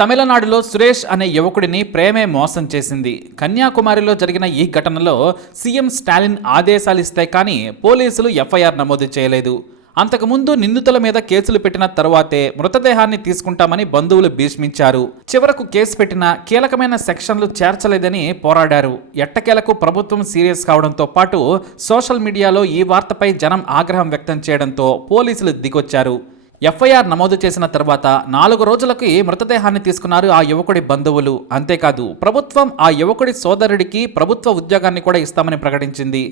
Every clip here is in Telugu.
తమిళనాడులో సురేష్ అనే యువకుడిని ప్రేమే మోసం చేసింది. కన్యాకుమారిలో జరిగిన ఈ ఘటనలో సీఎం స్టాలిన్ ఆదేశాలు ఇస్తే కానీ పోలీసులు ఎఫ్ఐఆర్ నమోదు చేయలేదు. అంతకుముందు నిందితుల మీద కేసులు పెట్టిన తరువాతే మృతదేహాన్ని తీసుకుంటామని బంధువులు భీష్మించారు. చివరకు కేసు పెట్టిన కీలకమైన సెక్షన్లు చేర్చలేదని పోరాడారు. ఎట్టకేలకు ప్రభుత్వం సీరియస్ కావడంతో పాటు సోషల్ మీడియాలో ఈ వార్తపై జనం ఆగ్రహం వ్యక్తం చేయడంతో పోలీసులు దిగొచ్చారు. ఎఫ్ఐఆర్ నమోదు చేసిన తర్వాత నాలుగు రోజులకి మృతదేహాన్ని తీసుకున్నారు ఆ యువకుడి బంధువులు. అంతేకాదు ప్రభుత్వం ఆ యువకుడి సోదరుడికి ప్రభుత్వ ఉద్యోగాన్ని కూడా ఇస్తామని ప్రకటించింది.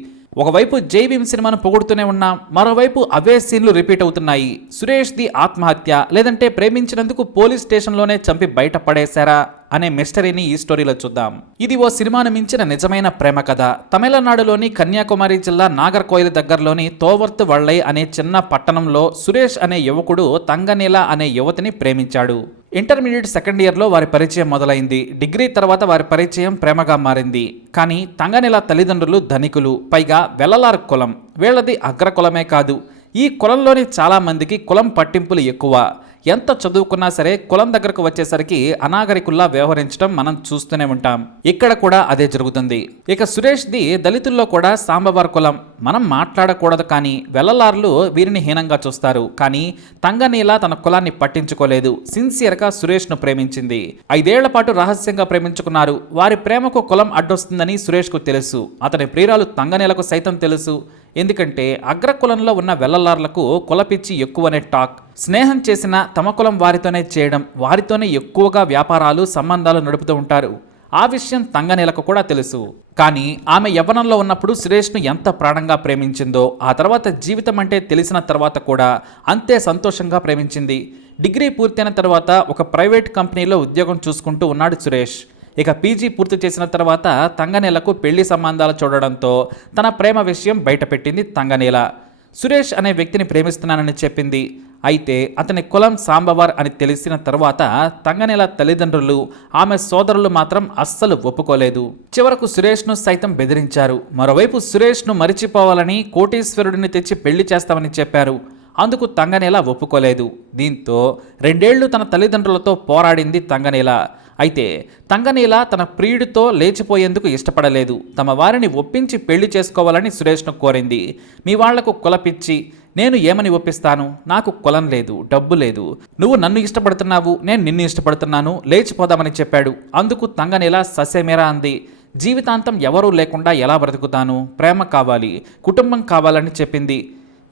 ఒకవైపు జై భీమ్ సినిమాను పొగుడుతూనే ఉన్నా మరోవైపు అవే సీన్లు రిపీట్ అవుతున్నాయి. సురేష్ ది ఆత్మహత్య లేదంటే ప్రేమించినందుకు పోలీస్ స్టేషన్లోనే చంపి బయట పడేశారా అనే మిస్టరీని ఈ స్టోరీలో చూద్దాం. ఇది ఓ సినిమాను మించిన నిజమైన ప్రేమ కథ. తమిళనాడులోని కన్యాకుమారి జిల్లా నాగర్కోయిల్ దగ్గరలోని తోవర్త్ వళ్ళై అనే చిన్న పట్టణంలో సురేష్ అనే యువకుడు తంగనీల అనే యువతిని ప్రేమించాడు. ఇంటర్మీడియట్ సెకండ్ ఇయర్లో వారి పరిచయం మొదలైంది. డిగ్రీ తర్వాత వారి పరిచయం ప్రేమగా మారింది. కానీ తంగనెల తల్లిదండ్రులు ధనికులు పైగా వెల్లలార్ కులం. వీళ్ళది అగ్రకులమే కాదు. ఈ కులంలోని చాలామందికి కులం పట్టింపులు ఎక్కువ. ఎంత చదువుకున్నా సరే కులం దగ్గరకు వచ్చేసరికి అనాగరికుల్లా వ్యవహరించడం మనం చూస్తూనే ఉంటాం. ఇక్కడ కూడా అదే జరుగుతుంది. ఇక సురేష్ది దళితుల్లో కూడా సాంబవార్ కులం. మనం మాట్లాడకూడదు కానీ వెల్లలార్లు వీరిని హీనంగా చూస్తారు. కానీ తంగనీల తన కులాన్ని పట్టించుకోలేదు. సిన్సియర్గా సురేష్ను ప్రేమించింది. ఐదేళ్ళ పాటు రహస్యంగా ప్రేమించుకున్నారు. వారి ప్రేమకు కులం అడ్డొస్తుందని సురేష్కు తెలుసు. అతని ప్రియురాలు తంగనీలకు సైతం తెలుసు. ఎందుకంటే అగ్రకులంలో ఉన్న వెల్లలార్లకు కులపిచ్చి ఎక్కువనే టాక్. స్నేహం చేసిన తమ కులం వారితోనే చేయడం వారితోనే ఎక్కువగా వ్యాపారాలు సంబంధాలు నడుపుతూ ఉంటారు. ఆ విషయం తంగనీలకు కూడా తెలుసు. కానీ ఆమె యవ్వనంలో ఉన్నప్పుడు సురేష్ను ఎంత ప్రాణంగా ప్రేమించిందో ఆ తర్వాత జీవితం అంటే తెలిసిన తర్వాత కూడా అంతే సంతోషంగా ప్రేమించింది. డిగ్రీ పూర్తయిన తర్వాత ఒక ప్రైవేట్ కంపెనీలో ఉద్యోగం చూసుకుంటూ ఉన్నాడు సురేష్. ఇక పీజీ పూర్తి చేసిన తర్వాత తంగనేలకు పెళ్ళి సంబంధాలు చూడడంతో తన ప్రేమ విషయం బయటపెట్టింది తంగనేల. సురేష్ అనే వ్యక్తిని ప్రేమిస్తున్నానని చెప్పింది. అయితే అతని కులం సాంబవార్ అని తెలిసిన తర్వాత తంగనేల తల్లిదండ్రులు ఆమె సోదరులు మాత్రం అస్సలు ఒప్పుకోలేదు. చివరకు సురేష్ను సైతం బెదిరించారు. మరోవైపు సురేష్ను మరిచిపోవాలని కోటీశ్వరుడిని తెచ్చి పెళ్ళి చేస్తామని చెప్పారు. అందుకు తంగనేల ఒప్పుకోలేదు. దీంతో రెండేళ్ళు తన తల్లిదండ్రులతో పోరాడింది తంగనేల. అయితే తంగనీల తన ప్రియుడితో లేచిపోయేందుకు ఇష్టపడలేదు. తమ వారిని ఒప్పించి పెళ్ళి చేసుకోవాలని సురేష్ను కోరింది. మీ వాళ్ళకు కులపిచ్చి నేను ఏమని ఒప్పిస్తాను? నాకు కులం లేదు డబ్బు లేదు. నువ్వు నన్ను ఇష్టపడుతున్నావు నేను నిన్ను ఇష్టపడుతున్నాను లేచిపోదామని చెప్పాడు. అందుకు తంగనీల ససేమేరా అంది. జీవితాంతం ఎవరూ లేకుండా ఎలా బ్రతుకుతాను? ప్రేమ కావాలి కుటుంబం కావాలని చెప్పింది.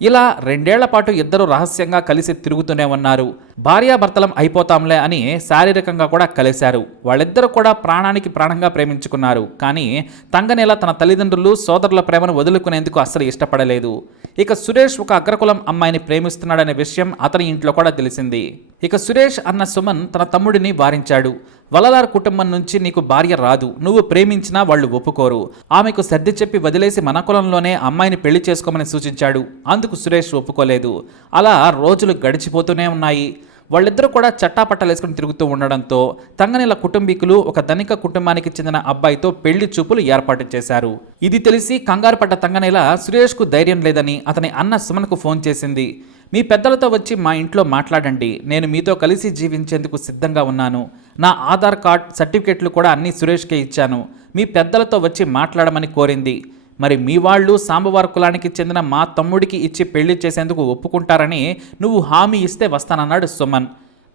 ఇలా రెండేళ్ళ పాటు ఇద్దరు రహస్యంగా కలిసి తిరుగుతూనే ఉన్నారు. భార్యాభర్తలం అయిపోతాంలే అని శారీరకంగా కూడా కలిశారు. వాళ్ళిద్దరూ కూడా ప్రాణానికి ప్రాణంగా ప్రేమించుకున్నారు. కానీ తంగనేల తన తల్లిదండ్రులు సోదరుల ప్రేమను వదులుకునేందుకు అస్సలు ఇష్టపడలేదు. ఇక సురేష్ ఒక అగ్రకులం అమ్మాయిని ప్రేమిస్తున్నాడనే విషయం అతని ఇంట్లో కూడా తెలిసింది. ఇక సురేష్ అన్న సుమన్ తన తమ్ముడిని వారించాడు. వలలార్ కుటుంబం నుంచి నీకు భార్య రాదు. నువ్వు ప్రేమించినా వాళ్ళు ఒప్పుకోరు. ఆమెకు సర్ది చెప్పి వదిలేసి మన కులంలోనే అమ్మాయిని పెళ్ళి చేసుకోమని సూచించాడు. అందుకు సురేష్ ఒప్పుకోలేదు. అలా రోజులు గడిచిపోతూనే ఉన్నాయి. వాళ్ళిద్దరూ కూడా చట్టాపట్టలేసుకుని తిరుగుతూ ఉండడంతో తంగనేల కుటుంబీకులు ఒక ధనిక కుటుంబానికి చెందిన అబ్బాయితో పెళ్ళి చూపులు ఏర్పాటు చేశారు. ఇది తెలిసి కంగారుపడ్డ పడ్డ సురేష్కు ధైర్యం లేదని అతని అన్న సుమన్కు ఫోన్ చేసింది. మీ పెద్దలతో వచ్చి మా ఇంట్లో మాట్లాడండి. నేను మీతో కలిసి జీవించేందుకు సిద్ధంగా ఉన్నాను. నా ఆధార్ కార్డ్ సర్టిఫికెట్లు కూడా అన్నీ సురేష్కే ఇచ్చాను. మీ పెద్దలతో వచ్చి మాట్లాడమని కోరింది. మరి మీ వాళ్ళు సాంబవారి కులానికి చెందిన మా తమ్ముడికి ఇచ్చి పెళ్ళి చేసేందుకు ఒప్పుకుంటారని నువ్వు హామీ ఇస్తే వస్తానన్నాడు సుమన్.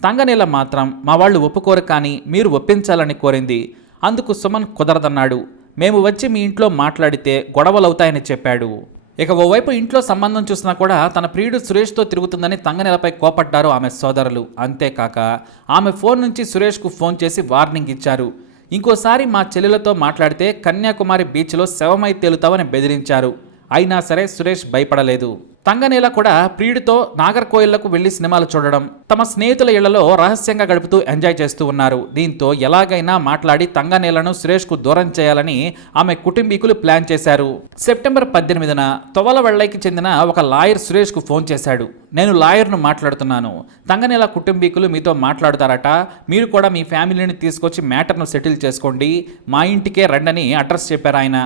తంగనీల మాత్రం మా వాళ్ళు ఒప్పుకోరు కానీ మీరు ఒప్పించాలని కోరింది. అందుకు సుమన్ కుదరదన్నాడు. మేము వచ్చి మీ ఇంట్లో మాట్లాడితే గొడవలవుతాయని చెప్పాడు. ఇక ఓవైపు ఇంట్లో సంబంధం చూసినా కూడా తన ప్రియుడు సురేష్తో తిరుగుతుందని తంగనెలపై కోపడ్డారు ఆమె సోదరులు. అంతేకాక ఆమె ఫోన్ నుంచి సురేష్కు ఫోన్ చేసి వార్నింగ్ ఇచ్చారు. ఇంకోసారి మా చెల్లెలతో మాట్లాడితే కన్యాకుమారి బీచ్లో శవమై తేలుతావని బెదిరించారు. అయినా సరే సురేష్ భయపడలేదు. తంగనేల కూడా ప్రియుడితో నాగర్కోయిల్లకు వెళ్ళి సినిమాలు చూడడం తమ స్నేహితుల ఇళ్ళలో రహస్యంగా గడుపుతూ ఎంజాయ్ చేస్తూ ఉన్నారు. దీంతో ఎలాగైనా మాట్లాడి తంగనేలను సురేష్కు దూరం చేయాలని ఆమె కుటుంబీకులు ప్లాన్ చేశారు. సెప్టెంబర్ పద్దెనిమిదిన తొవలవెళ్ళైకి చెందిన ఒక లాయర్ సురేష్కు ఫోన్ చేశాడు. నేను లాయర్ను మాట్లాడుతున్నాను. తంగనేల కుటుంబీకులు మీతో మాట్లాడతారట. మీరు కూడా మీ ఫ్యామిలీని తీసుకొచ్చి మ్యాటర్ను సెటిల్ చేసుకోండి. మా ఇంటికే రండని అడ్రస్ చెప్పారు ఆయన.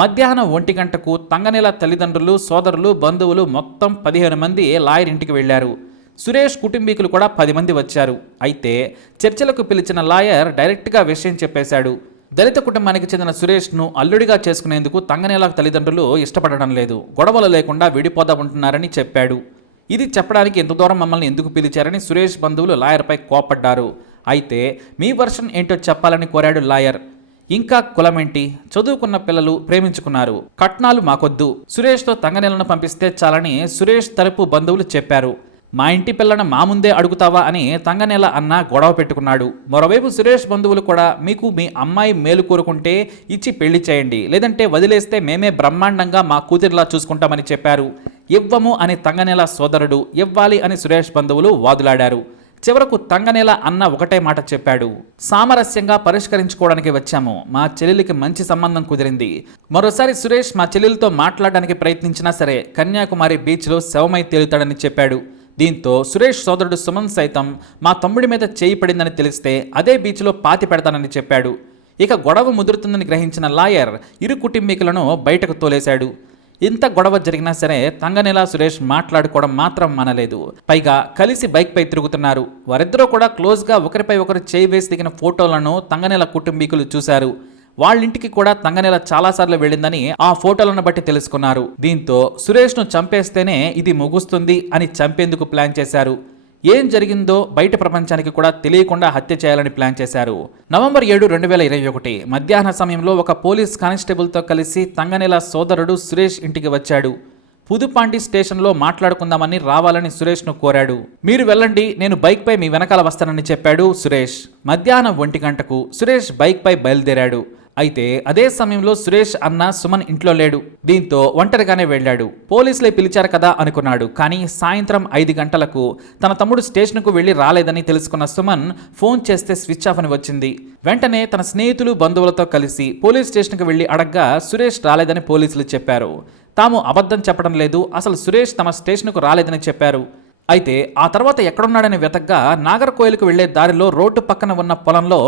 మధ్యాహ్నం ఒంటి గంటకు తంగనేల తల్లిదండ్రులు సోదరులు బంధువులు మొత్తం పదిహేను మంది లాయర్ ఇంటికి వెళ్ళారు సురేష్ కుటుంబీకులు కూడా పది మంది వచ్చారు. అయితే చర్చలకు పిలిచిన లాయర్ డైరెక్ట్గా విషయం చెప్పేశాడు. దళిత కుటుంబానికి చెందిన సురేష్ను అల్లుడిగా చేసుకునేందుకు తంగనేల తల్లిదండ్రులు ఇష్టపడడం లేదు. గొడవలు లేకుండా విడిపోదా ఉంటున్నారని చెప్పాడు. ఇది చెప్పడానికి ఎంత దూరం మమ్మల్ని ఎందుకు పిలిచారని సురేష్ బంధువులు లాయర్పై కోపడ్డారు అయితే మీ వర్షన్ ఏంటో చెప్పాలని కోరాడు లాయర్. ఇంకా కులమేంటి? చదువుకున్న పిల్లలు ప్రేమించుకున్నారు. కట్నాలు మాకొద్దు. సురేష్తో తంగనేలను పంపిస్తే చాలని సురేష్ తరపు బంధువులు చెప్పారు. మా ఇంటి పిల్లను మా ముందే అడుగుతావా అని తంగనేల అన్న గొడవ పెట్టుకున్నాడు. మరోవైపు సురేష్ బంధువులు కూడా మీకు మీ అమ్మాయి మేలు కోరుకుంటే ఇచ్చి పెళ్ళి చేయండి. లేదంటే వదిలేస్తే మేమే బ్రహ్మాండంగా మా కూతురిలా చూసుకుంటామని చెప్పారు. ఇవ్వము అని తంగనేల సోదరుడు ఇవ్వాలి అని సురేష్ బంధువులు వాదులాడారు. చివరకు తంగనేల అన్న ఒకటే మాట చెప్పాడు. సామరస్యంగా పరిష్కరించుకోవడానికి వచ్చాము. మా చెల్లెలికి మంచి సంబంధం కుదిరింది. మరోసారి సురేష్ మా చెల్లెలతో మాట్లాడడానికి ప్రయత్నించినా సరే కన్యాకుమారి బీచ్లో శవమై తేలుతాడని చెప్పాడు. దీంతో సురేష్ సోదరుడు సుమన్ సైతం మా తమ్ముడి మీద చేయి పడిందని తెలిస్తే అదే బీచ్లో పాతి పెడతానని చెప్పాడు. ఇక గొడవ ముదురుతుందని గ్రహించిన లాయర్ ఇరు కుటుంబీకులను బయటకు తోలేశాడు. ఇంత గొడవ జరిగినా సరే తంగనేల సురేష్ మాట్లాడుకోవడం మాత్రం మనలేదు. పైగా కలిసి బైక్పై తిరుగుతున్నారు. వారిద్దరూ కూడా క్లోజ్గా ఒకరిపై ఒకరు చేయి వేసి దిగిన ఫోటోలను తంగనేల కుటుంబీకులు చూశారు. వాళ్ళింటికి కూడా తంగనేల చాలాసార్లు వెళ్ళిందని ఆ ఫోటోలను బట్టి తెలుసుకున్నారు. దీంతో సురేష్ను చంపేస్తేనే ఇది ముగుస్తుంది అని చంపేందుకు ప్లాన్ చేశారు. ఏం జరిగిందో బయట ప్రపంచానికి కూడా తెలియకుండా హత్య చేయాలని ప్లాన్ చేశారు. నవంబర్ ఏడు రెండు వేల ఇరవై ఒకటి మధ్యాహ్న సమయంలో ఒక పోలీస్ కానిస్టేబుల్తో కలిసి తంగనేల సోదరుడు సురేష్ ఇంటికి వచ్చాడు. పుదుపాండి స్టేషన్లో మాట్లాడుకుందామని రావాలని సురేష్ను కోరాడు. మీరు వెళ్ళండి నేను బైక్పై మీ వెనకాల వస్తానని చెప్పాడు సురేష్. మధ్యాహ్నం ఒంటి గంటకు సురేష్ బైక్పై బయలుదేరాడు. అయితే అదే సమయంలో సురేష్ అన్న సుమన్ ఇంట్లో లేడు. దీంతో ఒంటరిగానే వెళ్ళాడు. పోలీసులే పిలిచారు కదా అనుకున్నాడు. కానీ సాయంత్రం ఐదు గంటలకు తన తమ్ముడు స్టేషన్కు వెళ్ళి రాలేదని తెలుసుకున్న సుమన్ ఫోన్ చేస్తే స్విచ్ ఆఫ్ అని వచ్చింది. వెంటనే తన స్నేహితులు బంధువులతో కలిసి పోలీస్ స్టేషన్కి వెళ్ళి అడగ్గా సురేష్ రాలేదని పోలీసులు చెప్పారు. తాము అబద్ధం చెప్పడం లేదు. అసలు సురేష్ తమ స్టేషన్కు రాలేదని చెప్పారు. అయితే ఆ తర్వాత ఎక్కడున్నాడని వెతగ్గా నాగర్కోయిలకు వెళ్ళే దారిలో రోడ్డు పక్కన ఉన్న పొలంలో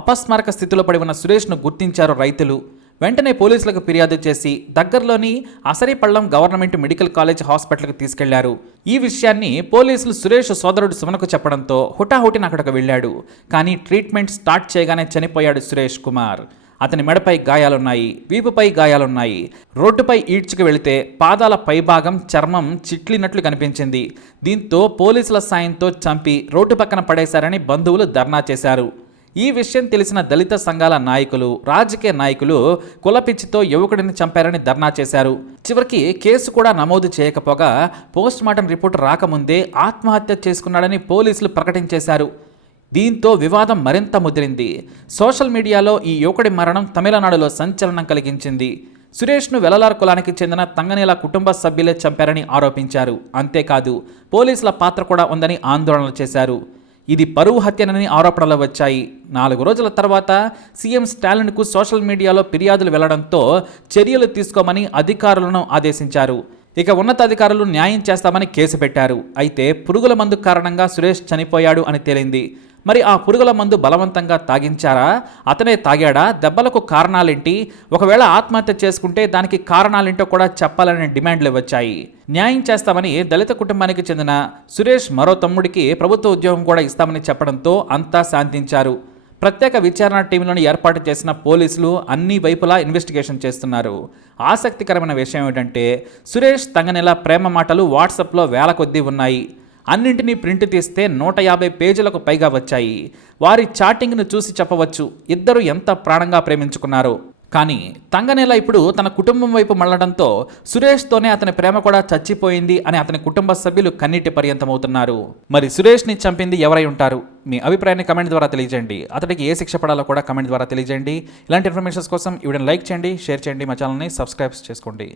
అపస్మారక స్థితిలో పడి ఉన్న సురేష్ను గుర్తించారు రైతులు. వెంటనే పోలీసులకు ఫిర్యాదు చేసి దగ్గరలోని అసరిపళ్ళం గవర్నమెంట్ మెడికల్ కాలేజ్ హాస్పిటల్కి తీసుకెళ్ళారు. ఈ విషయాన్ని పోలీసులు సురేష్ సోదరుడు సుమనకు చెప్పడంతో హుటాహుటిన అక్కడికి వెళ్ళాడు. కానీ ట్రీట్మెంట్ స్టార్ట్ చేయగానే చనిపోయాడు సురేష్ కుమార్. అతని మెడపై గాయాలున్నాయి వీపుపై గాయాలున్నాయి. రోడ్డుపై ఈడ్చుకు వెళితే పాదాల పైభాగం చర్మం చిట్లినట్లు కనిపించింది. దీంతో పోలీసుల సాయంతో చంపి రోడ్డు పక్కన పడేశారని బంధువులు ధర్నా చేశారు. ఈ విషయం తెలిసిన దళిత సంఘాల నాయకులు రాజకీయ నాయకులు కులపిచ్చితో యువకుడిని చంపారని ధర్నా చేశారు. చివరికి కేసు కూడా నమోదు చేయకపోగా పోస్ట్ మార్టం రిపోర్ట్ రాకముందే ఆత్మహత్య చేసుకున్నాడని పోలీసులు ప్రకటించేశారు. దీంతో వివాదం మరింత ముదిరింది. సోషల్ మీడియాలో ఈ యువకుడి మరణం తమిళనాడులో సంచలనం కలిగించింది. సురేష్ను వెలలార్ కులానికి చెందిన తంగనేల కుటుంబ సభ్యులే చంపారని ఆరోపించారు. అంతేకాదు పోలీసుల పాత్ర కూడా ఉందని ఆందోళనలు చేశారు. ఇది పరువు హత్యనని ఆరోపణలు వచ్చాయి. నాలుగు రోజుల తర్వాత సీఎం స్టాలిన్కు సోషల్ మీడియాలో ఫిర్యాదులు వెళ్ళడంతో చర్యలు తీసుకోమని అధికారులను ఆదేశించారు. ఇక ఉన్నతాధికారులు న్యాయం చేస్తామని కేసు పెట్టారు. అయితే పురుగుల మందు కారణంగా సురేష్ చనిపోయాడు అని తేలింది. మరి ఆ పురుగుల మందు బలవంతంగా తాగించారా? అతనే తాగాడా? దెబ్బలకు కారణాలేంటి? ఒకవేళ ఆత్మహత్య చేసుకుంటే దానికి కారణాలేంటో కూడా చెప్పాలనే డిమాండ్లు వచ్చాయి. న్యాయం చేస్తామని దళిత కుటుంబానికి చెందిన సురేష్ మరో తమ్ముడికి ప్రభుత్వ ఉద్యోగం కూడా ఇస్తామని చెప్పడంతో అంతా శాంతించారు. ప్రత్యేక విచారణ టీంలను ఏర్పాటు చేసిన పోలీసులు అన్ని వైపులా ఇన్వెస్టిగేషన్ చేస్తున్నారు. ఆసక్తికరమైన విషయం ఏంటంటే సురేష్ తంగనెల ప్రేమ మాటలు వాట్సాప్లో వేల కొద్దీ ఉన్నాయి. అన్నింటినీ ప్రింట్ తీస్తే నూట యాభై పేజీలకు పైగా వచ్చాయి. వారి చాటింగ్ను చూసి చెప్పవచ్చు ఇద్దరు ఎంత ప్రాణంగా ప్రేమించుకున్నారో. కానీ తంగనేల ఇప్పుడు తన కుటుంబం వైపు మళ్ళడంతో సురేష్తోనే అతని ప్రేమ కూడా చచ్చిపోయింది అని అతని కుటుంబ సభ్యులు కన్నీటి పర్యంతమవుతున్నారు. మరి సురేష్ని చంపింది ఎవరై ఉంటారు? మీ అభిప్రాయాన్ని కమెంట్ ద్వారా తెలియజేయండి. అతడికి ఏ శిక్ష పడాలో కూడా కమెంట్ ద్వారా తెలియజేయండి. ఇలాంటి ఇన్ఫర్మేషన్స్ కోసం ఈ లైక్ చేయండి షేర్ చేయండి. మా ఛానల్ని సబ్స్క్రైబ్ చేసుకోండి.